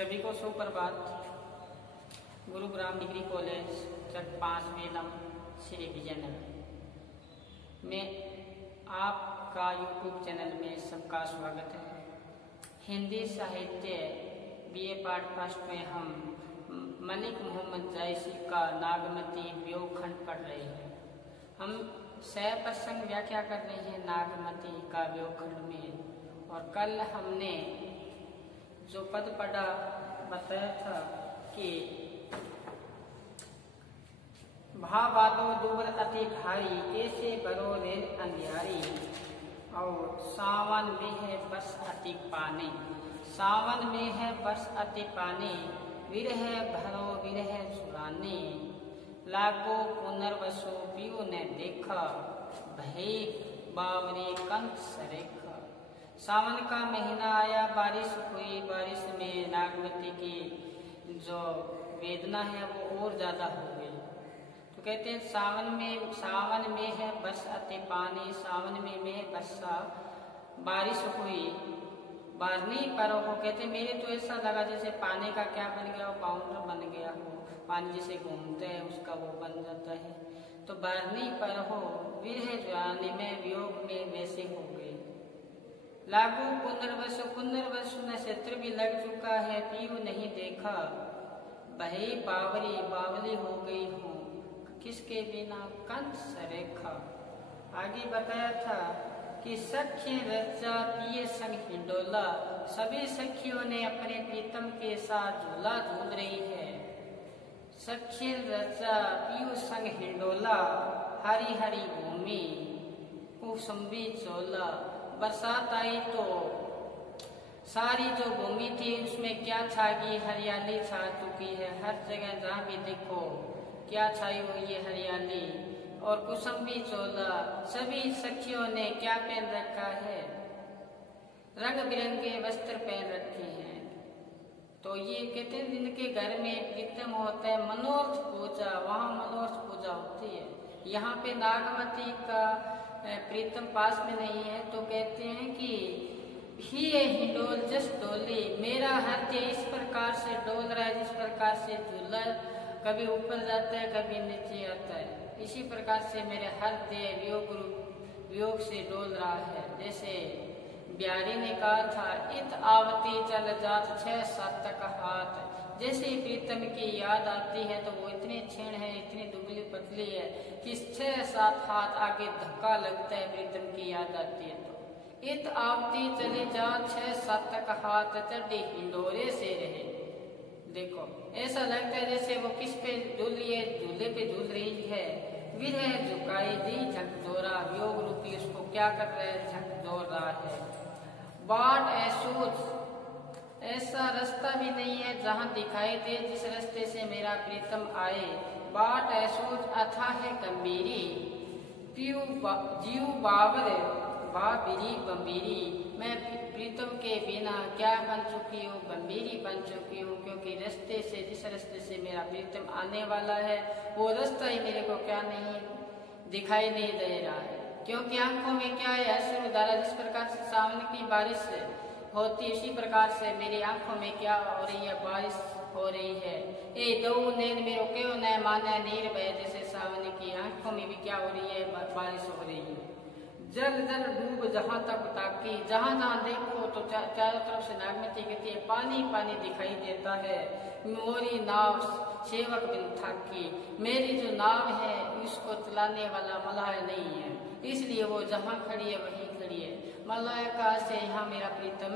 सभी को सुप्रभात। गुरुग्राम डिग्री कॉलेज चक 5 मेलम श्री विजयनगर में आपका यूट्यूब चैनल में सबका स्वागत है। हिंदी साहित्य बीए पाठ फर्स्ट में हम मलिक मोहम्मद जायसी का नागमती वियोग खंड पढ़ रहे हैं। हम सह प्रसंग व्याख्या कर रहे हैं नागमती का वियोग खंड में, और कल हमने जो पद पढ़ा बताया था कि भावादो दूर अति भारी ऐसे बरो रेल अंधियारी, और सावन में है बस अति पानी, सावन में है बस अति पानी, विरह भरो विरह सुरानी, लागो पुनर्वसो पियो ने देखा, भय बावरे कंठ सरेखा। सावन का महीना आया, बारिश हुई, बारिश में नागमती की जो वेदना है वो और ज्यादा हो गई। तो कहते हैं सावन में है बस अति पानी, सावन में बरसा बारिश हुई, बारनी पर हो। कहते मेरे तो ऐसा लगा जैसे पानी का क्या बन गया हो, बाउंडर बन गया हो, पानी जैसे घूमते हैं उसका वो बन जाता है। तो बारनी पर हो, विरह ज्वानी में वियोग में वैसे हो गई। लागू पुनर्वसु में शत्रु भी लग चुका है, पीयू नहीं देखा, बहे बावरी बावली हो गई हूँ, किसके बिना कंठ सरेखा। आगे बताया था कि सखी रचा पिए संग हिंडोला, सभी सखियों ने अपने प्रीतम के साथ झूला झूल रही है। सखी रचा पियू संग हिंडोला, हरी हरी भूमि कुसुम्बी चोला। बरसात आई तो सारी जो भूमि थी उसमें क्या छा गई, हरियाली छा चुकी है। हर जगह जहाँ भी देखो क्या छाई हुई है, हरियाली। और कुसुम्बी चोला, सभी सखियों ने क्या पहन रखा है, रंग बिरंगे वस्त्र पहन रखे हैं। तो ये कहते हैं जिनके घर में प्रीतम होता है, मनोरथ पूजा, वहाँ मनोरथ पूजा होती है। यहाँ पे नागमती का प्रीतम पास में नहीं है, तो कहते हैं कि ही हिंडोल जस डोली, मेरा हृदय इस प्रकार से डोल रहा है जिस प्रकार से झूला कभी ऊपर जाता है कभी नीचे आता है, इसी प्रकार से मेरे हृदय वियोग से डोल रहा है। जैसे बिहारी ने कहा था, इत आवती चल जात 6-7 तक हाथ। जैसे ही प्रीतम की याद आती है तो वो इतनी क्षीण है, इतनी दुबली पतली है कि 6-7 हाथ आगे धक्का लगता है प्रीतम की याद आती है तो। इत आवती चली जात 6-7 तक हाथ, चढ़ी हिंडोरे से रहे। देखो ऐसा लगता है जैसे वो किस पे झूल रही है, झूले पे झूल रही है। विरह झुकाई दी झकझोरा, योग रूपी उसको क्या कर रहा है, झकझोर रहा है। बाट ऐसूज, ऐसा रास्ता भी नहीं है जहाँ दिखाई दे जिस रास्ते से मेरा प्रीतम आए। बाट ऐसूज अथाह है गंभीरी, जीव बाबर बाबिरी बम्बीरी, मैं प्रीतम के बिना क्या बन चुकी हूँ, गंभीरी बन चुकी हूँ। क्योंकि रास्ते से, जिस रास्ते से मेरा प्रीतम आने वाला है वो रास्ता ही मेरे को क्या नहीं दिखाई नहीं दे रहा है। क्योंकि आंखों में क्या है, अश्रु धारा, जिस प्रकार से सावन की बारिश होती है उसी प्रकार से मेरी आंखों में क्या हो रही है, बारिश हो रही है। ए दो नैन मेरो क्यों न माने नीर बहे, जैसे सावन की आंखों में भी क्या हो रही है, बारिश हो रही है। जल जल डूब जहाँ तक ताकी, जहाँ जहाँ देखो तो चारों तरफ से नागमती कहती है पानी पानी दिखाई देता है। मोरी नाव सेवक बिन थाकी, मेरी जो नाव है उसको चलाने वाला मलाह नहीं है, इसलिए वो जहाँ खड़ी है वहीं खड़ी है। मलाह का से यहाँ मेरा प्रीतम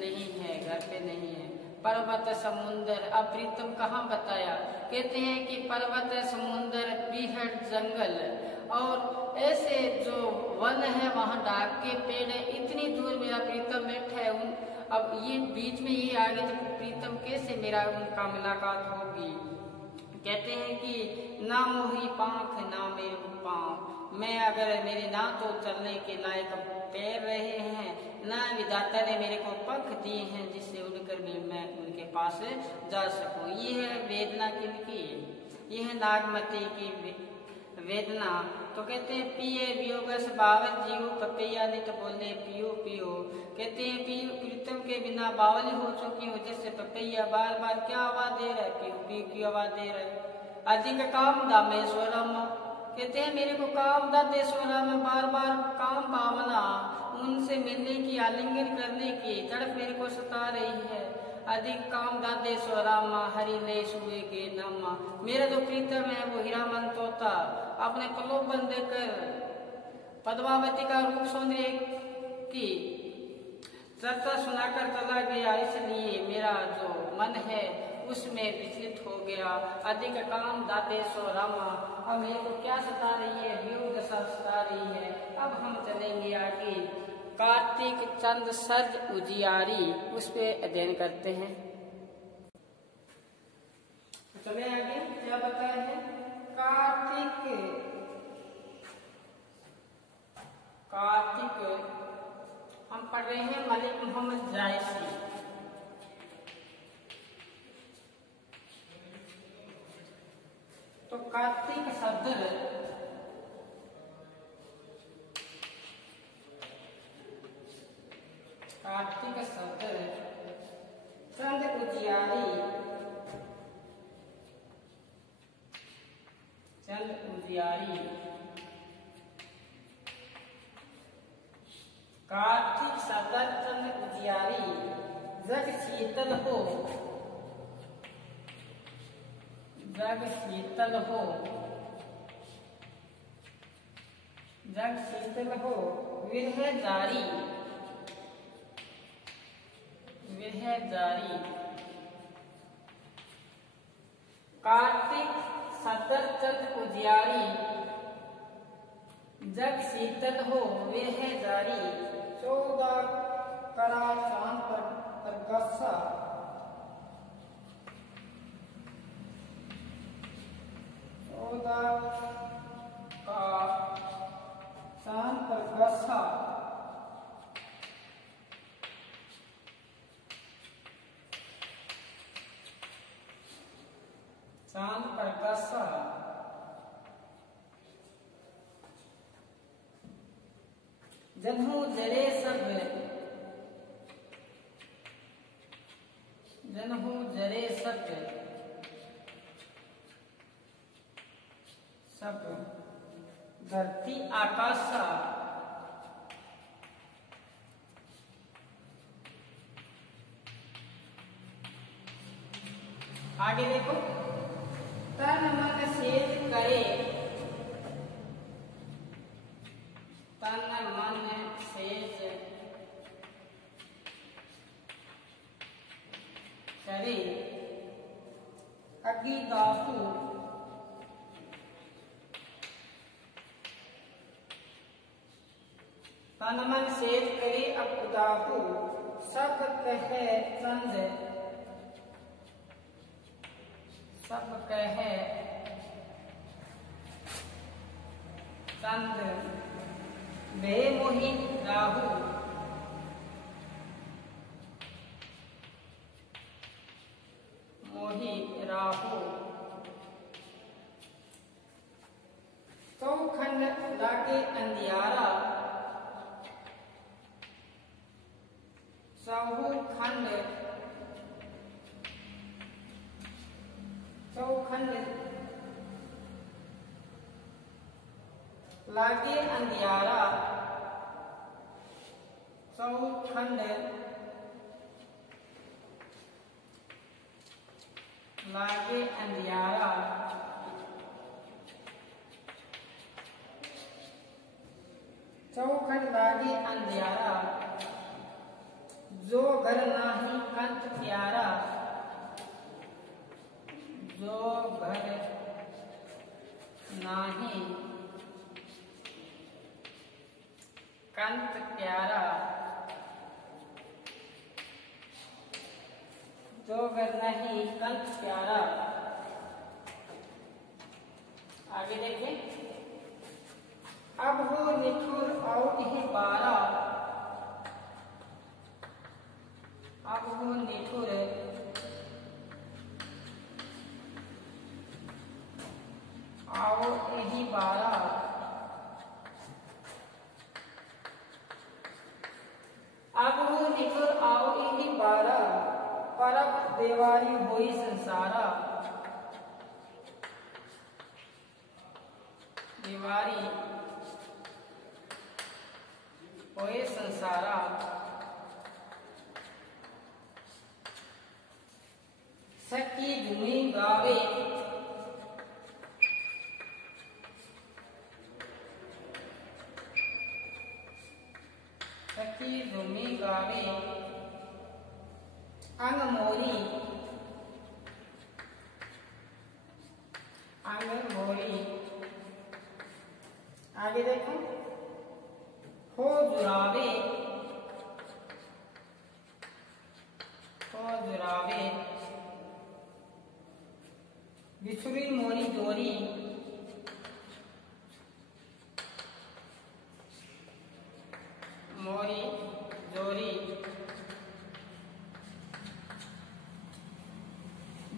नहीं है, घर पे नहीं है। पर्वत समुंदर, अब प्रीतम कहाँ बताया, कहते हैं कि पर्वत समुंदर बीहड़ जंगल और ऐसे जो वन है वहाँ डाक के पेड़ है, इतनी दूर मेरा प्रीतम बैठा है। अब ये बीच में ये आगे तो प्रीतम कैसे मेरा उनका मुलाकात होगी। कहते हैं कि ना मोही पाँख ना मेरे पाँव, मैं अगर मेरे ना तो चलने के लायक पैर रहे हैं, ना विधाता ने मेरे को पंख दिए हैं जिससे उड़कर मैं उनके पास जा सकूं। ये है वेदना किनकी, ये है नागमती की वेदना। तो कहते हैं पिए वियोगस बावल जीव पपैया नित बोले पियो पियो। कहते हैं पियो प्रीतम के बिना बावली हो चुकी हो, जैसे पपैया बार बार क्या आवाज दे रहा है, पियो पियो की आवाज दे रहा है। अधिक काम दामेश्वरम, कहते हैं मेरे को काम दादेश्वरा में बार बार काम भावना उनसे मिलने की आलिंगन करने की तड़प मेरे को सता रही है। अधिक काम दादेश्वरा माँ हरि ले सुए के नामा, मेरा जो प्रीतम है वो हीरामन तोता अपने प्रलोभन देकर पद्मावती का रूप सौंदर्य की चर्चा सुनाकर चला गया, इसलिए मेरा जो मन है उसमें विचलित हो गया। अधिक काम दादेश्वर रामा, अब मेरे को क्या सता रही है, वियोग दशा सता रही है। अब हम चलेंगे आगे कार्तिक चंद सज उजियारी, उस पे अध्ययन करते हैं। चले आगे क्या बताया है, कार्तिक हम पढ़ रहे हैं मलिक मोहम्मद जायसी। तो कार्तिक शब्द चंद उजियारी, चंद उजियारी। कार्तिक शब्द चंद उजियारी, जग शीतल हो, जग शीतल हो, जग शीतल हो, विरह जारी, विरह जारी। कार्तिक सदर चंद उजियारी, जग शीतल हो विरह जारी। 14 करा चांद पर गस्सा, 14 का चांद पर गस्सा, चांद पर गस्सा। जन्हू जरे सब, जन्हू जरे सब, सब धरती आकाशा। आगे देखो, तन मन सेज करे, तन मन सेज करे, अग्नि दाहु, तन मन सेज करे अबुदाहु, सब कहे चंद, सब कहे चंद, बेमोही राहु, मोही राहु। चौखंड लागे अंधियारा, चौहु खंड, चौखंड लागे अंधियारा, चौखंड लागे अंधियारा। चौखंड लागे अंधियारा, जो घर नाही कंठ प्यारा, जो घर नाही कंठ प्यारा, जो घर नहीं कंठ प्यारा। आगे देखिए, अब हो निठुर और ही बारा, अब हो निठुर और यही बारा। आओ यही बारा, परब देवारी होई संसारा। देवारी होए संसारा। सखी झूमी गावे, सखी झूमी गावे अंग मोरी, अंग मोरी। आगे देखो, हो जुरावे, हो जुरावे बिछुड़ी मोरी जोरी। मोरी जोरी।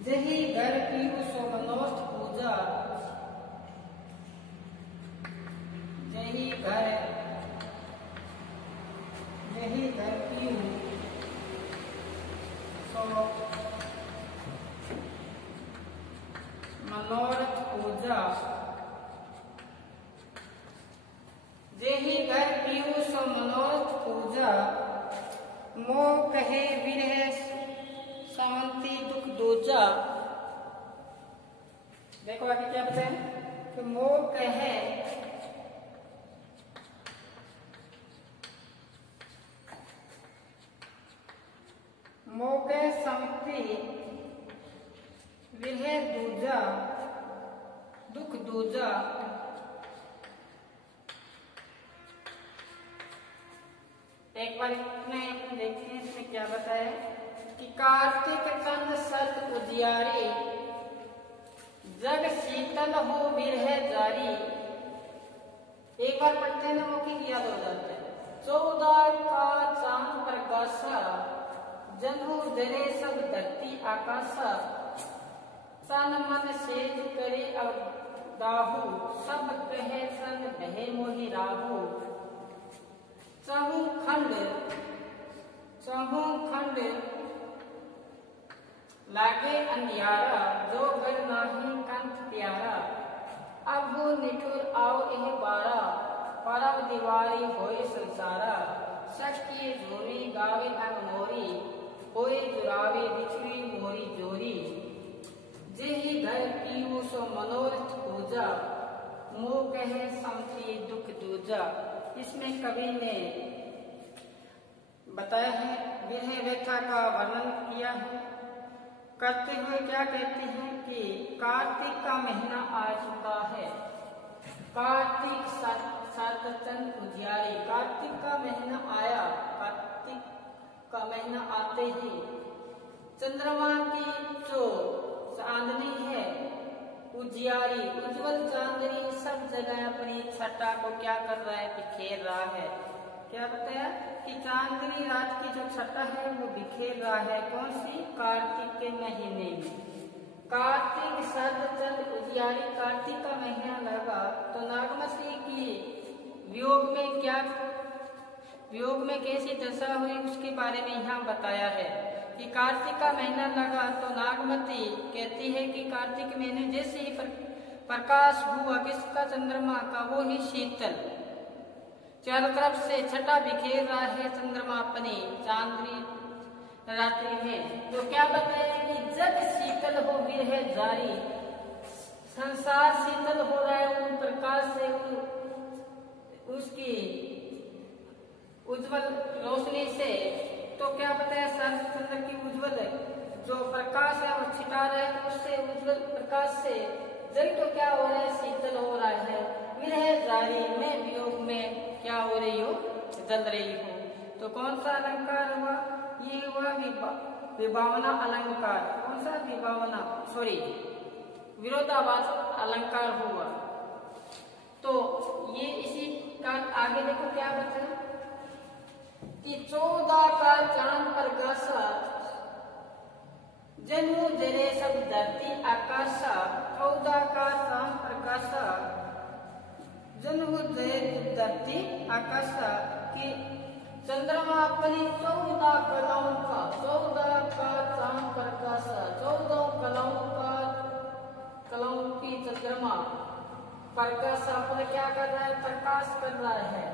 जही घर पीऊ सो मनोष्ठ पूजा, जही घर, जही घर पीऊ सो मनोरथ पूजा। जेहि घर पीऊ सो मनोरथ पूजा, मोह कहे विरह शांति दुख दूजा। देखो आगे क्या बताए कि मोह कहे, मोह कहे शांति विरह दूजा दुख दूजा। एक बार इसमें देखते हैं इसमें क्या बताया कि कार्तिक चंद सत उजियारी, जग शीतल हो विरह जारी। एक बार पढ़ते हैं ना मौखिक याद हो जाता है। 14 का चांद प्रकाशा, जन्हु जरे सब धरती आकाशा। तन मन सेज करे अब दाहू, सब कहे संग बहे मोहि राहू। चहु खंड, चहु खंड लागे अंधियारा, जो घर नाही कंठ प्यारा। अब हो निठुर आओ एह बारा, परब दीवारी होए संसारा। सखी झूमी गावे अंग मोरी, होए जुरावे बिछड़ी मोरी जोरी। जेहि घर पीऊ सो मनोरथ पूजा, मोह कहे शांति दुख दूजा। इसमें कवि ने बताया है, विरह व्यथा का वर्णन किया है। करते हुए क्या कहते हैं कि कार्तिक का महीना आ चुका है। कार्तिक सातचंद उजियारी, कार्तिक का महीना आया। कार्तिक का महीना आते ही चंद्रमा की जो चांदनी है उजियारी, उज्जवल चांदनी सब जगह अपनी छटा को क्या कर रहा है, बिखेर रहा है। क्या बताया कि चांदनी रात की जो छटा है वो बिखेर रहा है। कौन सी? कार्तिक के महीने में। कार्तिक सातचंद उजियारी, कार्तिक का महीना लगा तो नागमती की वियोग में क्या, वियोग में कैसी दशा हुई उसके बारे में यहाँ बताया है कि कार्तिक का महीना लगा तो नागमती कहती है कि कार्तिक महीने जैसे ही प्रकाश हुआ किसका, चंद्रमा का, वो ही शीतल चारों तरफ से छटा बिखेर रहा है चंद्रमा अपनी चांदनी रात्रि में। तो क्या बताया कि जग शीतल हो विरह जारी, संसार शीतल हो रहा है उन प्रकाश से, उसकी उज्जवल रोशनी से। तो क्या बताया, चंद्र की उज्जवल जो प्रकाश है वो छिटा रहा है, तो उससे उज्जवल प्रकाश से जल तो क्या हो रहा है, शीतल हो रहा है। विरह जारी, में वियोग में क्या हो रही हो, जल रही हो। तो कौन सा अलंकार हुआ, ये हुआ विभावना अलंकार। कौन सा? विभावना, सॉरी विरोधाभास अलंकार हुआ। तो ये इसी का आगे देखो क्या बताया कि 14 का चांद प्रकाशा, जन्मु जरे सब धरती आकाशा। 14 का चांद प्रकाशा, जन्मु जरे धरती आकाशा की चंद्रमा अपनी 14 कलाओं का 14 का चांद प्रकाश 14 कलाओं की चंद्रमा प्रकाश अपने क्या कर रहा है, प्रकाश कर रहा है।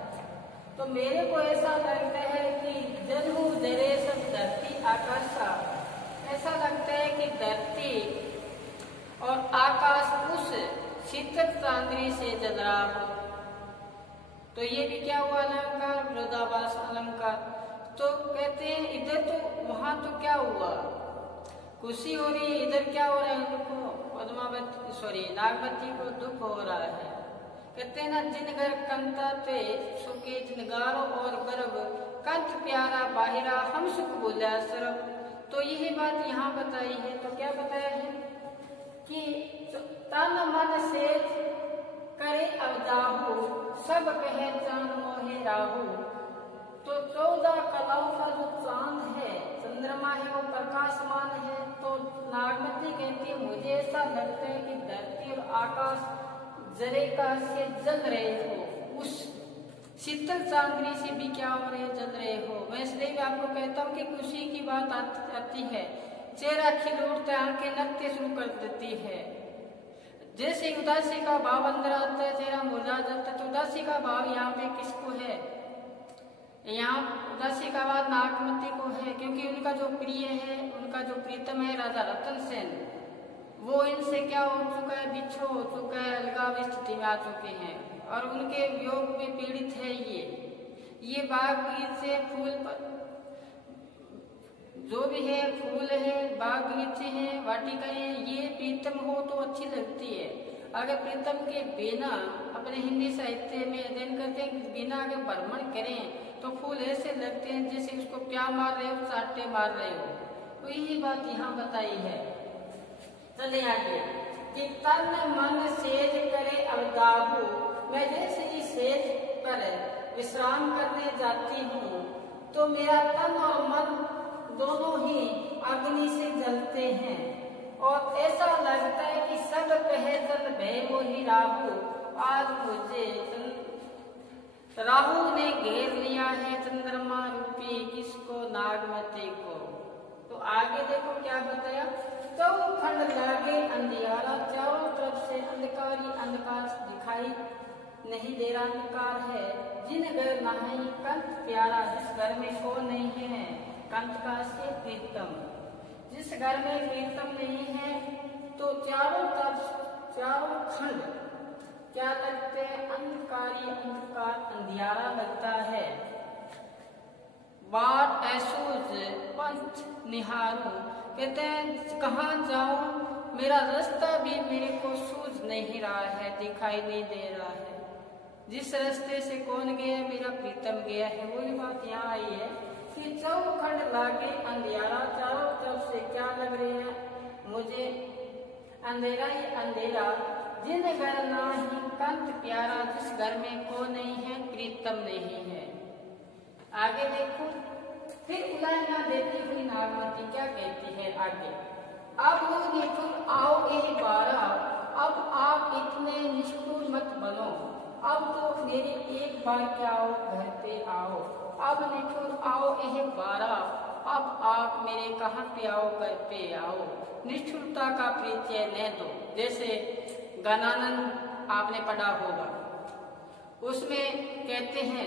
तो मेरे को ऐसा लगता है कि जन्म जरेश धरती आकाश, ऐसा लगता है कि धरती और आकाश उस शीतल चांदनी से जल रहा हो। तो ये भी क्या हुआ अलंकार, विरोधाभास अलंकार। तो कहते हैं इधर तो वहां तो क्या हुआ, खुशी हो रही है, इधर क्या हो रहा है, उनको पद्मावती नागवती को दुख हो रहा है। कहते हैं ना, जिन घर कंता थे सुखे जिनगारो और गर्भ कंठ प्यारा बाहिरा हम सुख बोला सरब। तो यही बात यहाँ बताई है। तो क्या बताया है कि तन मन से करे अवदाहु सब कहे चांद मोहे राहु। तो 14 कलाओं का जो चांद है, चंद्रमा है, वो प्रकाशमान है। तो नागमती कहती है मुझे ऐसा लगता है कि धरती और आकाश जरेका से जल रहे हो, उस शीतल चांदनी से भी क्या हो रहे, जल रहे हो। मैं इसलिए भी आपको कहता हूँ कि खुशी की बात आती है, चेहरा खिल उठता है, आंखें नकते शुरू कर देती है। जैसे उदासी का भाव अंदर आता है, चेहरा मुरझा जाता है। तो उदासी का भाव यहाँ पे किसको है, यहाँ उदासी का भाव नागमती को है, क्योंकि उनका जो प्रिय है, उनका जो प्रीतम है राजा रतन सेन, वो इनसे क्या हो चुका है, बिछो हो चुका है, अलगाव स्थिति में आ चुके हैं और उनके वियोग में पीड़ित है। ये बाग बगीचे फूल पर जो भी है, फूल है, बाग बगीचे हैं, वाटिकाएं हैं, ये प्रीतम हो तो अच्छी लगती है। अगर प्रीतम के बिना अपने हिंदी साहित्य में अध्ययन करते हैं, बिना अगर भ्रमण करें तो फूल ऐसे लगते हैं जैसे उसको क्या मार रहे हो, चाटे मार रहे हो। तो यही बात यहाँ बताई है। चले आगे कि तन मन सेज करे अवदाहु। मैं जैसे ही सेज पर विश्राम करने जाती हूँ तो मेरा तन और मन दोनों ही अग्नि से जलते हैं और ऐसा लगता है कि सब कहे जल भय वो ही राहु। आज मुझे राहु ने घेर लिया है, चंद्रमा रूपी किसको, नागमती को। तो आगे देखो क्या बताया, चौखंड लागे अंधियारा, चारों तरफ से अंधकार ही अंधकार दिखाई नहीं दे रहा, अंधकार है। जिन घर नहीं कंठ प्यारा, जिस घर में को नहीं है, कंठ का से प्रीतम, जिस घर में प्रीतम नहीं है तो चारों तरफ चारों खंड क्या लगते हैं, अंधकारी अंधकार अंधियारा लगता है। बाट ऐसूज पंथ निहारू, कहते हैं कहाँ जाऊं, मेरा रास्ता भी मेरे को सूझ नहीं रहा है, दिखाई नहीं दे रहा है। जिस रास्ते से कौन गया, मेरा प्रीतम गया है। वही बात यहाँ आई है कि चौखंड लागे अंधियारा, चारों तरफ से क्या लग रही है मुझे, अंधेरा ही अंधेरा। जिन घर नहीं कंठ प्यारा, जिस घर में को नहीं है, प्रीतम नहीं है। आगे देखो, फिर उलाहना देती हुई नागमती क्या कहती है आगे, अब निठुर आओ यही बारा, अब आप इतने निष्ठुर मत बनो, अब तो मेरी एक बार क्या आओ, घर पे आओ। अब निठुर आओ यही बारा, अब आप मेरे कहाँ पे आओ, घर पे आओ। निष्ठुरता का परिचय न दो। जैसे गणानंद आपने पढ़ा होगा, उसमें कहते हैं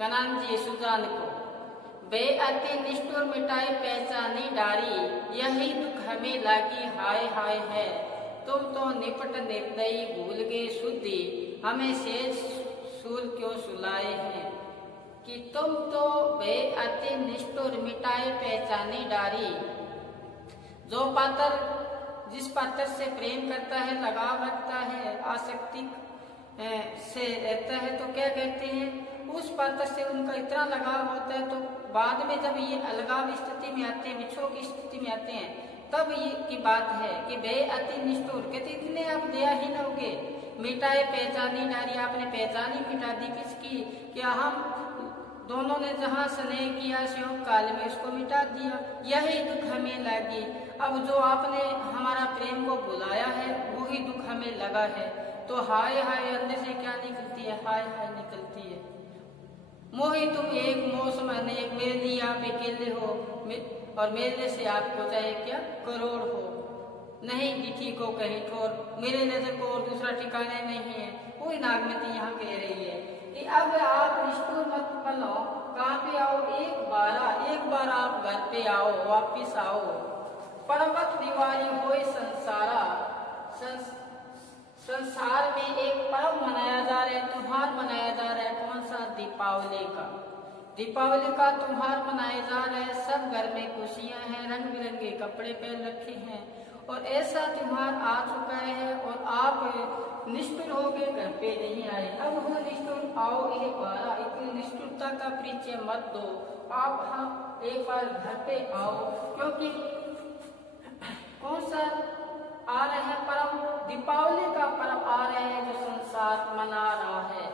गणानंद जी सुजान को, बे अति निष्ठुर मिटाई पहचानी डारी, यही दुख हमें लागी हाय हाय है। तुम तो निपट निर्दयी भूल गए शुद्धि, हमें शेष सूल क्यों सुलाए हैं। कि तुम तो बे अति निष्ठुर मिटाई पहचानी डारी, जो पात्र जिस पात्र से प्रेम करता है, लगाव रखता है, आसक्ति से रहता है, तो क्या कहते हैं, उस पात्र से उनका इतना लगाव होता है, तो बाद में जब ये अलगाव स्थिति में आते हैं, विछोह की स्थिति में आते हैं, तब ये की बात है कि बे अति निष्ठुर, कहते इतने आप दयाहीन हो गए, मिटाए पहचानी नारी, आपने पहचानी मिटा दी किसकी, क्या हम दोनों ने जहाँ स्नेह किया शोक काल में उसको मिटा दिया, यही दुख हमें लगी। अब जो आपने हमारा प्रेम को बुलाया है वही दुख हमें लगा है। तो हाय हाय अंदर से क्या निकलती है, हाय हाय निकलती है। मोहि तुम एक मौसम अनेक, मेरे लिए आप अकेले हो और मेरे से आपको चाहे क्या करोड़ हो। नहीं दिखी को कहीं ठोर, मेरे नजर को और दूसरा ठिकाने नहीं है। कोई नागमती यहाँ कह रही है कि अब आप निष्ठुर मत बनो, कहाँ पे आओ, एक बार आप घर पे आओ, वापिस आओ। पर्वत निवारी होए संसारा, संसार में एक पर्व मनाया जा रहा है, त्योहार मनाया जा रहा है। कौन सा? दीपावली का। दीपावली का त्योहार मनाया जा रहा है। सब घर में खुशियां हैं, रंग बिरंगे कपड़े पहन रखे हैं और ऐसा त्योहार आ चुका है और आप निष्ठुर हो गए, घर पे नहीं आए। अब हो निष्ठुर, आओ एक बार, इतनी निष्ठुरता का परिचय मत दो, आप हाँ एक बार घर पे आओ। क्योंकि कौन सा आ रहा है पर्व? दीपावली का पर्व आ रहा है जो संसार मना रहा है।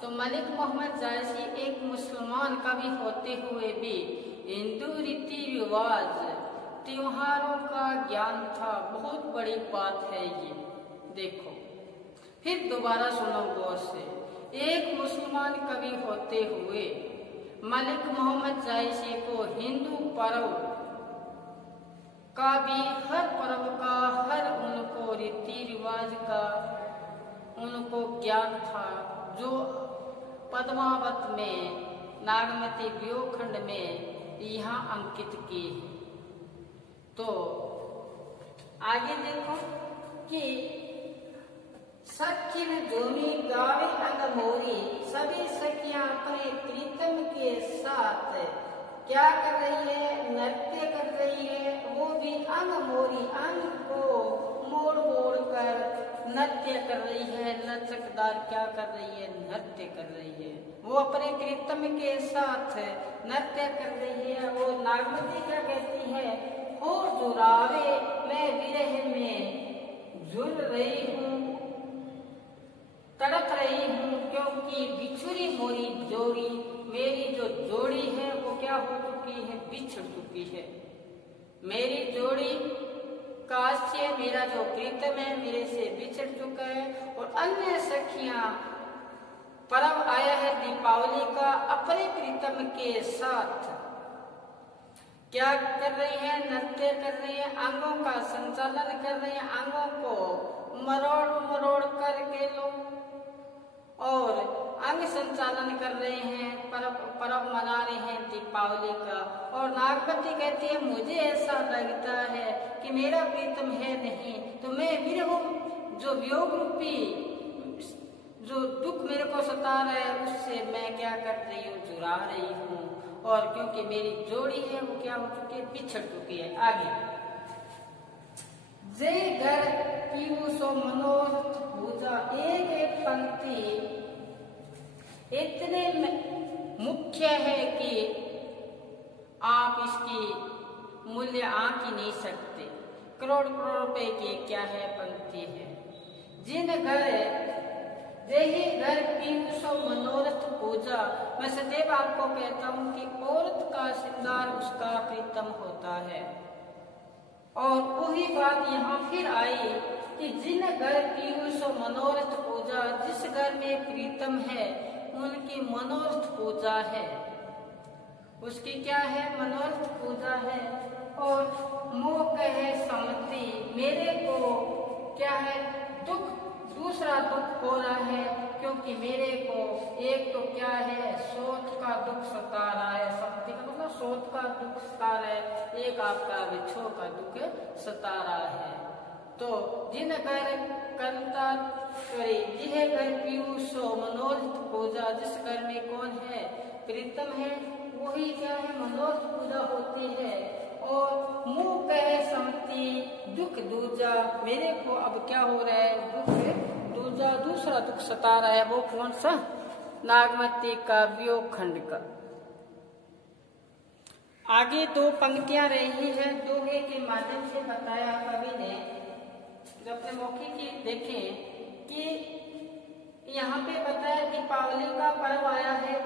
तो मलिक मोहम्मद जायसी एक मुसलमान कवि होते हुए भी हिंदू रीति रिवाज त्योहारों का ज्ञान था। बहुत बड़ी बात है ये। देखो फिर दोबारा सुनो गौर से। एक मुसलमान कवि होते हुए मलिक मोहम्मद जायसी को हिंदू पर्व का भी, हर पर्व का, हर उनको रीति रिवाज का उनको ज्ञान था जो पद्मावत में, नागमती व्योखंड में यहाँ अंकित की। तो आगे देखो कि सखी जोनी गावे अंग मोरी, सभी सखियां अपने प्रीतम के साथ क्या कर रही है? नृत्य कर रही है। वो भी अंग मोरी, अंग को मोड़ मोड़ कर नृत्य कर रही है। लचकदार क्या कर रही है? नृत्य कर रही है। वो अपने प्रीतम के साथ नृत्य कर रही है। वो नागमती क्या कहती है? हो जुरावे मैं विरह में झुल रही हूँ, तड़प रही हूँ, क्योंकि बिछुरी मोरी जोड़ी, मेरी जो जोड़ी है वो क्या हो चुकी है? बिछड़ चुकी है। मेरी जोड़ी काश्य, मेरा जो प्रीतम है, मेरे से बिछड़ चुका है। और अन्य सखियां, पर्व आया है दीपावली का, अपने प्रीतम के साथ क्या कर रही है? नृत्य कर रही है, अंगों का संचालन कर रही है, अंगों को मरोड़ मरोड़ करके लो और अंग संचालन कर रहे हैं, पर्व मना रहे हैं दीपावली का। और नागमती कहती है मुझे ऐसा लगता है कि मेरा प्रीतम है नहीं, तो मैं विरह, जो वियोग रूपी जो दुख मेरे को सता रहा है, उससे मैं क्या कर रही हूँ? जुरा रही हूँ। और क्योंकि मेरी जोड़ी है वो क्या हो चुकी है? बिछड़ चुकी है। आगे जय घर पीऊ सो मनोरथ पूजा, एक एक पंक्ति इतने मुख्य है कि आप इसकी मूल्य आंक ही नहीं सकते। करोड़ करोड़ रुपए की क्या है पंक्ति है। जिन घर जय घर पीऊ सो मनोरथ पूजा, मैं सदैव आपको कहता हूँ कि औरत का श्रृंगार उसका प्रीतम होता है। और वही बात यहाँ फिर आई कि जिन घर पीऊ सो मनोरथ पूजा, जिस घर में प्रीतम है उनकी मनोरथ पूजा है। उसकी क्या है? मनोरथ पूजा है। और मोह कहे सम्मति, मेरे को क्या है? दुख, दूसरा दुख हो रहा है, क्योंकि मेरे को एक तो क्या है? सोच का दुख सता रहा है। सम्मति का मतलब सोच का दुख सता रहा है, एक आपका विछोह का दुख सता रहा है। तो जिन घर कंता करे, जिह घर पीऊ सो मनोरथ पूजा, जिस घर में कौन है? प्रीतम है, वही क्या है? मनोरथ पूजा होती है। और मुँह कहे सम्मति, दुख दूजा, मेरे को अब क्या हो रहा है? दुख दूजा, दूसरा दुख सता रहा है। वो कौन सा? नागमती का व्योखंड का। आगे दो पंक्तियां रही है, दोहे के माध्यम से बताया कवि ने, जो अपने मौके की देखें कि यहाँ पे बताया दीपावली का पर्व आया है।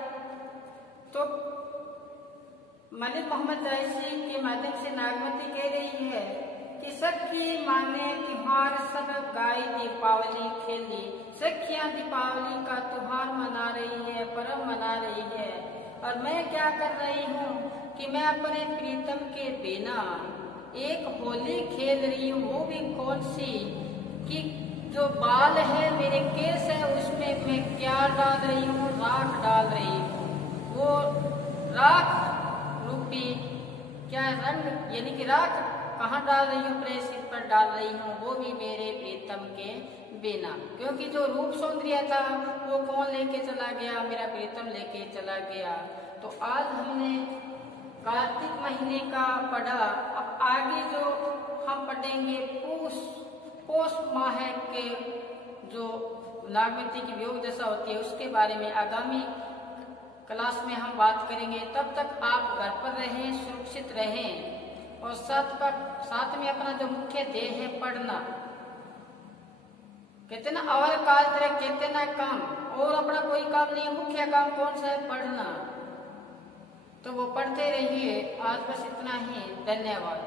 तो मलिक मोहम्मद जायसी के माध्यम से नागमती कह रही है कि सखी माने त्योहार सब गाई दीपावली खेली। सखियां दीपावली का त्योहार मना रही है, पर्व मना रही है। और मैं क्या कर रही हूँ कि मैं अपने प्रीतम के बिना एक होली खेल रही हूँ। वो भी कौन सी, कि जो बाल है मेरे केस है उसमें मैं क्या डाल रही हूँ, राख डाल रही हूँ। वो राख रूपी क्या रंग, यानी कि राख कहाँ डाल रही हूँ, अपने सिर पर डाल रही हूँ, वो भी मेरे प्रीतम के बिना। क्योंकि जो रूप सौंदर्य था वो कौन लेके चला गया, मेरा प्रीतम लेके चला गया। तो आज हमने कार्तिक महीने का पढ़ा। अब आगे जो हम पढ़ेंगे पौष माह के जो नागमती की वियोग दशा होती है उसके बारे में आगामी क्लास में हम बात करेंगे। तब तक आप घर पर रहें, सुरक्षित रहें और साथ में अपना जो मुख्य ध्येय है पढ़ना। कहते ना अवर काज करे कहते ना काम, और अपना कोई काम नहीं, मुख्य काम कौन सा है, पढ़ना। तो वो पढ़ते रहिए। आज बस इतना ही, धन्यवाद।